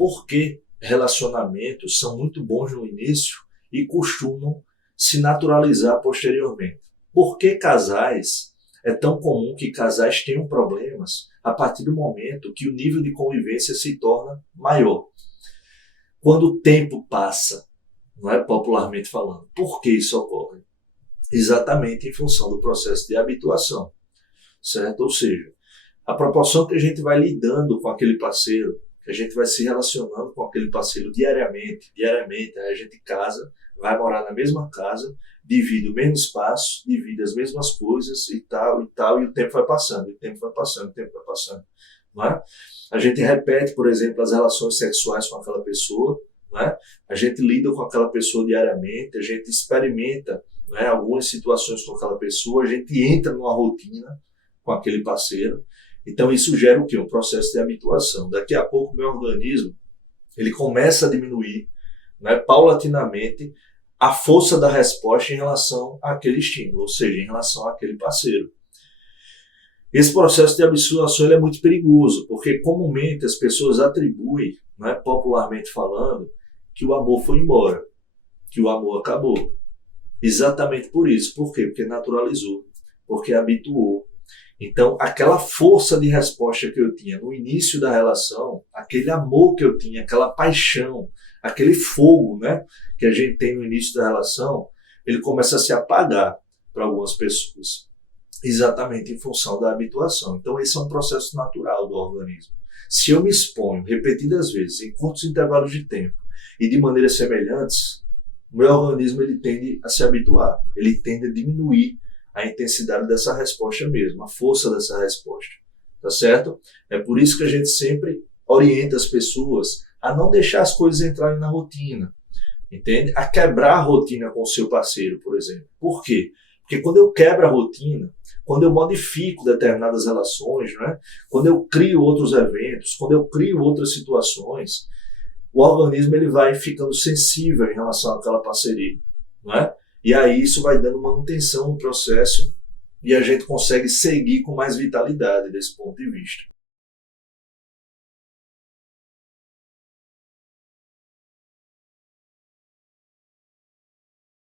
por que relacionamentos são muito bons no início e costumam se naturalizar posteriormente. Por que casais, é tão comum que casais tenham problemas a partir do momento que o nível de convivência se torna maior. Quando o tempo passa, não é, popularmente falando. Por que isso ocorre? Exatamente em função do processo de habituação, certo? Ou seja, a proporção que a gente vai lidando com aquele parceiro, que a gente vai se relacionando com aquele parceiro diariamente, aí a gente casa, vai morar na mesma casa, divide o mesmo espaço, divide as mesmas coisas e tal, e o tempo vai passando, não é? A gente repete, por exemplo, as relações sexuais com aquela pessoa, não é? A gente lida com aquela pessoa diariamente, a gente experimenta, não é, algumas situações com aquela pessoa, a gente entra numa rotina com aquele parceiro. Então isso gera o quê? Um processo de habituação. Daqui a pouco o meu organismo ele começa a diminuir, né, paulatinamente a força da resposta em relação àquele estímulo, ou seja, em relação àquele parceiro. Esse processo de habituação ele é muito perigoso, porque comumente as pessoas atribuem, né, popularmente falando, que o amor foi embora, que o amor acabou. Exatamente por isso. Por quê? Porque naturalizou, porque habituou. Então, aquela força de resposta que eu tinha no início da relação, aquele amor que eu tinha, aquela paixão, aquele fogo, né, que a gente tem no início da relação, ele começa a se apagar para algumas pessoas, exatamente em função da habituação. Então, esse é um processo natural do organismo. Se eu me exponho repetidas vezes, em curtos intervalos de tempo e de maneiras semelhantes, o meu organismo ele tende a se habituar, ele tende a diminuir a intensidade dessa resposta mesmo, a força dessa resposta, tá certo? É por isso que a gente sempre orienta as pessoas a não deixar as coisas entrarem na rotina, entende? A quebrar a rotina com o seu parceiro, por exemplo. Por quê? Porque quando eu quebro a rotina, quando eu modifico determinadas relações, né? Quando eu crio outros eventos, quando eu crio outras situações, o organismo ele vai ficando sensível em relação àquela parceria, não é? E aí isso vai dando manutenção no processo e a gente consegue seguir com mais vitalidade desse ponto de vista.